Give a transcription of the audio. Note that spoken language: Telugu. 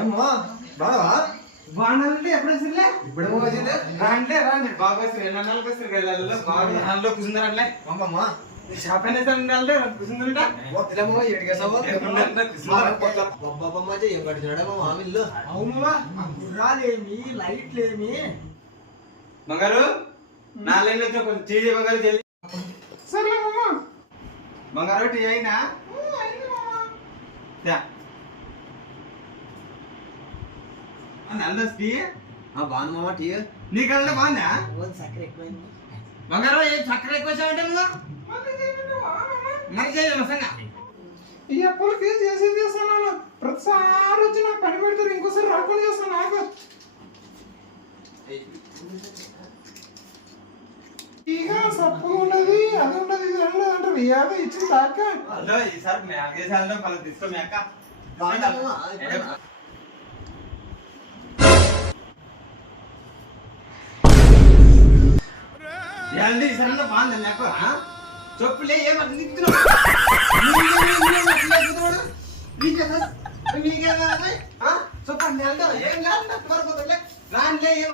ఏమ్మా బాగా బాగుండాలంటే ఎప్పుడు వస్తుందిలే ఇప్పుడేమో వచ్చింది రాంటే రాండి బాగా వస్తుంది 2 నెలలకు వస్తారు కదా బాగా హాల్లో కూర్చున్నారంటే అమ్మమ్మా షాప్ అయినా అంటే కూర్చుందంట వద్దులేమో ఏడికేసావు బొబ్బమ్మ ఏం కట్టినాడా మా మామిళ్ళు అవునువా గుర్రాలేమి లైట్లేమి బంగారు 4 లైన్లు వచ్చి కొంచెం టీ బంగారు జల్ది సరే బంగారు టీ అయినా టీ బాను మామ టీ నీకన్నా బాగుందా చక్కెర ఎక్కువైంది బంగారు ఏం చక్కెర ఎక్కువ వచ్చావంటే నువ్వు మరి చేయలేము సంగ ఈ అప్పులకి చేస్తున్నాను ప్రతిసారి వచ్చి నాకు పని పెడతారు ఇంకోసారి రాకుండా చేస్తాను నాకు ఇక సప్పు ఉండదు అది ఉండదు ఇది ఉండదు అంటారు యాభై ఇచ్చింది దాక హలో ఈసారి మ్యాగేసాల్లో పలు తీసుకో మీ అక్క ఏంటి ఈసారి బాగుంది నాకు చెప్పులే ఏమంటే చెప్పండి ఏం కాదు రాండి